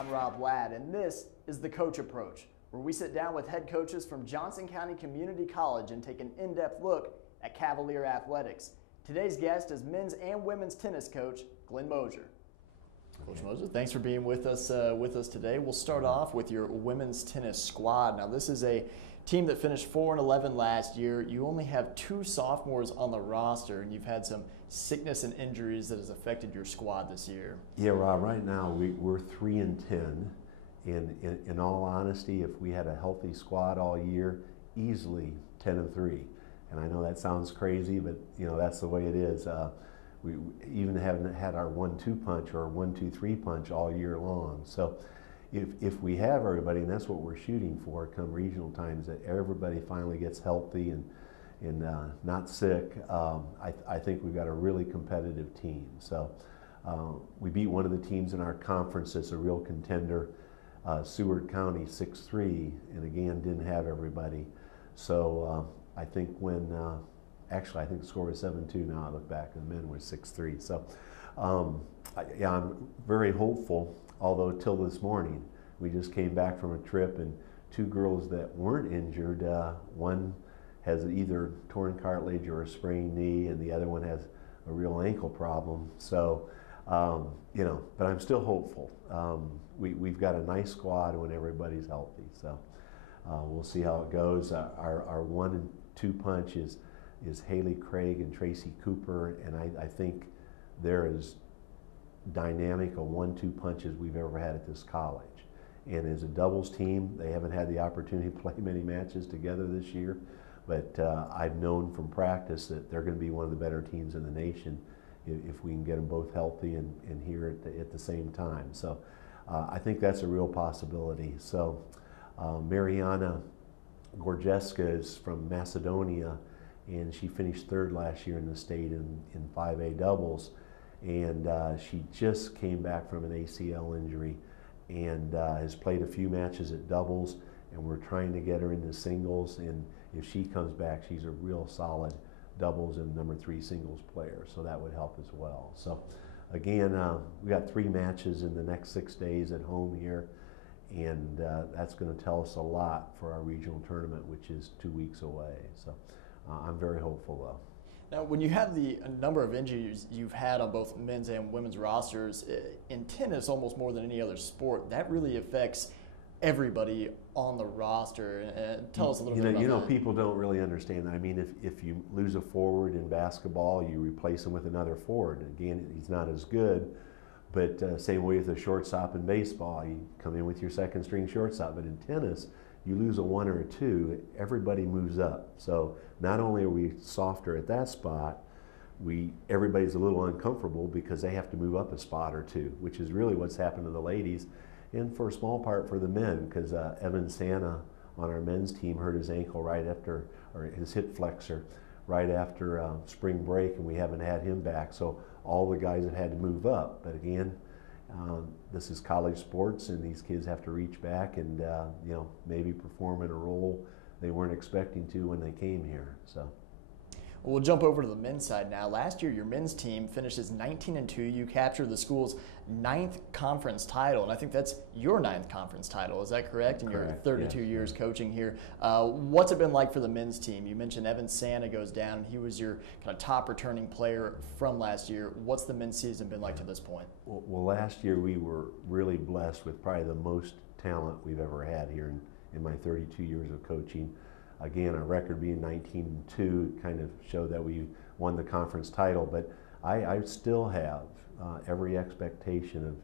I'm Rob Ladd, and this is The Coach Approach, where we sit down with head coaches from Johnson County Community College and take an in-depth look at Cavalier athletics. Today's guest is men's and women's tennis coach, Glen Moser. Coach Moser, thanks for being with us today. We'll start off with your women's tennis squad. Now, this is a team that finished 4-11 last year. You only have 2 sophomores on the roster, and you've had some sickness and injuries that has affected your squad this year. Yeah, Rob, right now we're 3-10. And in all honesty, if we had a healthy squad all year, easily 10-3. And I know that sounds crazy, but you know that's the way it is. We even haven't had our 1-2 punch or 1-2-3 punch all year long. So if we have everybody, and that's what we're shooting for come regional times, that everybody finally gets healthy and not sick, I think we've got a really competitive team. So we beat one of the teams in our conference that's a real contender, Seward County 6-3, and again didn't have everybody. So I think when actually, I think the score was 7-2 now. I look back, and the men were 6-3. So, yeah, I'm very hopeful, although till this morning, we just came back from a trip, and 2 girls that weren't injured, one has either torn cartilage or a sprained knee, and the other one has a real ankle problem. So, you know, but I'm still hopeful. We've got a nice squad when everybody's healthy. So we'll see how it goes. Our 1-2 punch is Haley Craig and Tracy Cooper, and I think they're as dynamic a 1-2 punch as we've ever had at this college. And as a doubles team, they haven't had the opportunity to play many matches together this year, but I've known from practice that they're going to be one of the better teams in the nation if we can get them both healthy and here at the same time. So I think that's a real possibility. So Mariana Gorjeska is from Macedonia, and she finished 3rd last year in the state in 5A doubles, and she just came back from an ACL injury and has played a few matches at doubles, and we're trying to get her into singles, and if she comes back, she's a real solid doubles and number 3 singles player, so that would help as well. So again, we got 3 matches in the next 6 days at home here, and that's going to tell us a lot for our regional tournament, which is 2 weeks away. So I'm very hopeful, though. Now, when you have the number of injuries you've had on both men's and women's rosters, in tennis, almost more than any other sport, that really affects everybody on the roster. Tell us a little bit about that. You know, people don't really understand that. I mean, if you lose a forward in basketball, you replace him with another forward. Again, he's not as good, but same way with a shortstop in baseball. You come in with your 2nd string shortstop, but in tennis, you lose a 1 or a 2, everybody moves up. So not only are we softer at that spot, everybody's a little uncomfortable because they have to move up a spot or 2, which is really what's happened to the ladies, and for a small part for the men, because Evan Santa on our men's team hurt his ankle right after, or his hip flexor, right after spring break, and we haven't had him back. So all the guys have had to move up. But again, this is college sports, and these kids have to reach back and you know, maybe perform in a role they weren't expecting to when they came here. So. Well, we'll jump over to the men's side now. Last year, your men's team finishes 19-2. You captured the school's 9th conference title, and I think that's your 9th conference title. Is that correct? In your 32 years coaching here. What's it been like for the men's team? You mentioned Evan Santa goes down, and he was your kind of top returning player from last year. What's the men's season been like to this point? Well, last year we were really blessed with probably the most talent we've ever had here in my 32 years of coaching. Again, our record being 19-2 kind of showed that we won the conference title, but I still have every expectation of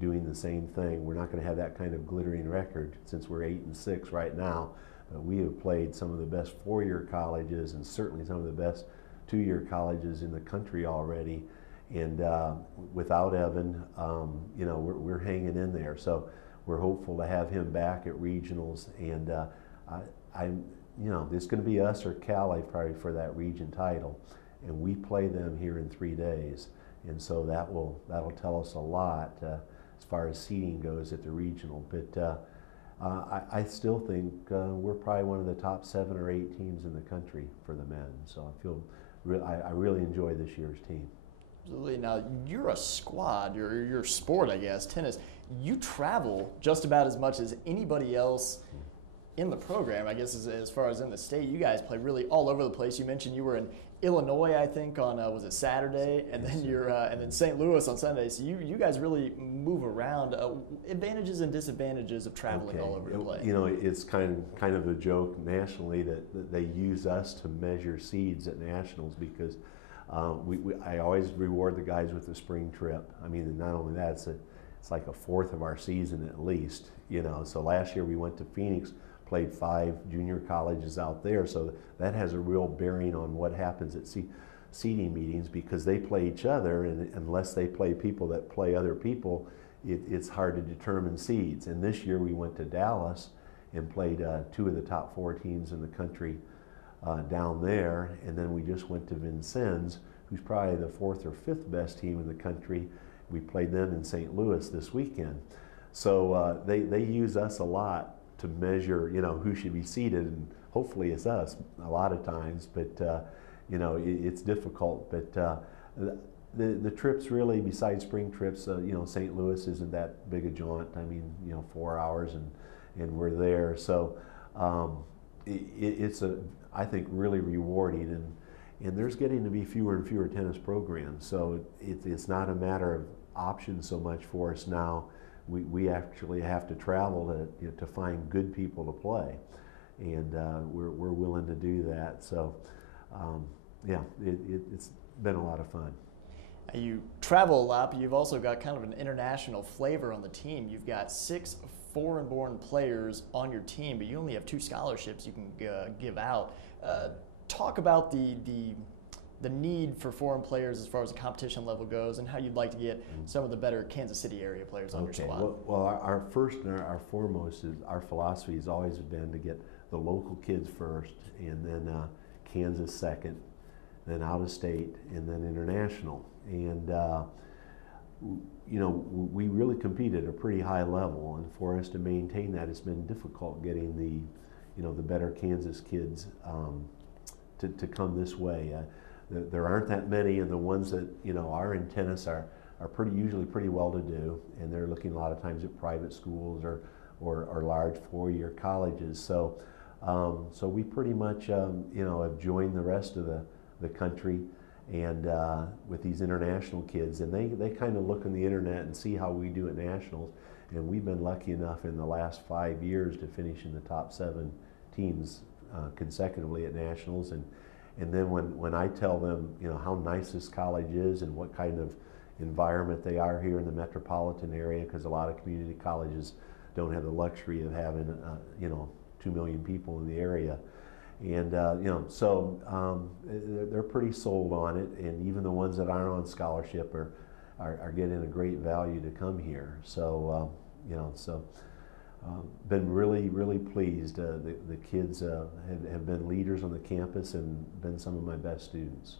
doing the same thing. We're not going to have that kind of glittering record since we're 8-6 right now, but we have played some of the best 4-year colleges and certainly some of the best 2-year colleges in the country already. And without Evan, you know, we're hanging in there. So we're hopeful to have him back at regionals, and you know, it's going to be us or Cali probably for that region title, and we play them here in 3 days, and so that'll tell us a lot as far as seeding goes at the regional. But I still think we're probably one of the top 7 or 8 teams in the country for the men. So I feel I really enjoy this year's team. Absolutely. Now, you're a squad, you're a sport, I guess, tennis. You travel just about as much as anybody else in the program, I guess, as far as in the state. You guys play really all over the place. You mentioned you were in Illinois, I think, on, was it Saturday? And then and then St. Louis on Sunday. So you guys really move around. Advantages and disadvantages of traveling all over the place. You know, it's kind of a joke nationally that they use us to measure seeds at nationals because I always reward the guys with the spring trip. I mean, not only that, it's like a fourth of our season at least. You know, so last year we went to Phoenix, played 5 junior colleges out there, so that has a real bearing on what happens at seeding meetings because they play each other, and unless they play people that play other people, it's hard to determine seeds. And this year we went to Dallas and played 2 of the top 4 teams in the country down there, and then we just went to Vincennes, who's probably the 4th or 5th best team in the country. We played them in St. Louis this weekend. So they use us a lot to measure, you know, who should be seated, and hopefully it's us a lot of times, but you know, it's difficult. But the trips really, besides spring trips, you know, St. Louis isn't that big a jaunt. I mean, you know, 4 hours and we're there. So it's I think really rewarding, and there's getting to be fewer and fewer tennis programs. So it's not a matter of options so much for us now. We actually have to travel to find good people to play, and we're willing to do that. So yeah, it's been a lot of fun. You travel a lot, but you've also got kind of an international flavor on the team. You've got 6 foreign-born players on your team, but you only have 2 scholarships you can give out. Talk about the need for foreign players as far as the competition level goes, and how you'd like to get some of the better Kansas City area players on your squad. Well, our first and our foremost is our philosophy has always been to get the local kids first, and then Kansas second, then out of state, and then international. And you know, we really compete at a pretty high level, and for us to maintain that, it's been difficult getting the better Kansas kids to come this way. There aren't that many, and the ones that are in tennis are usually pretty well to do, and they're looking a lot of times at private schools or large 4-year colleges. So so we pretty much have joined the rest of the country, and with these international kids, and they kind of look on the internet and see how we do at nationals, and we've been lucky enough in the last 5 years to finish in the top 7 teams consecutively at nationals. And then when I tell them, how nice this college is and what kind of environment they are here in the metropolitan area, because a lot of community colleges don't have the luxury of having, 2 million people in the area. And, so they're pretty sold on it, and even the ones that aren't on scholarship are getting a great value to come here. So, been really, really pleased. The kids have been leaders on the campus and been some of my best students.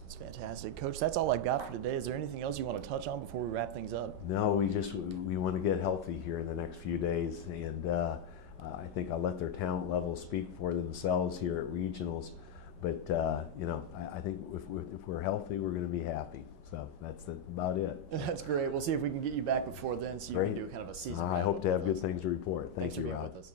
That's fantastic. Coach, that's all I've got for today. Is there anything else you want to touch on before we wrap things up? No, we want to get healthy here in the next few days, and I think I'll let their talent levels speak for themselves here at regionals. But I think if we're healthy, we're going to be happy. So that's about it. That's great. We'll see if we can get you back before then, so you can do kind of a season. I hope to have good things to report. Thanks you, Rob. With us.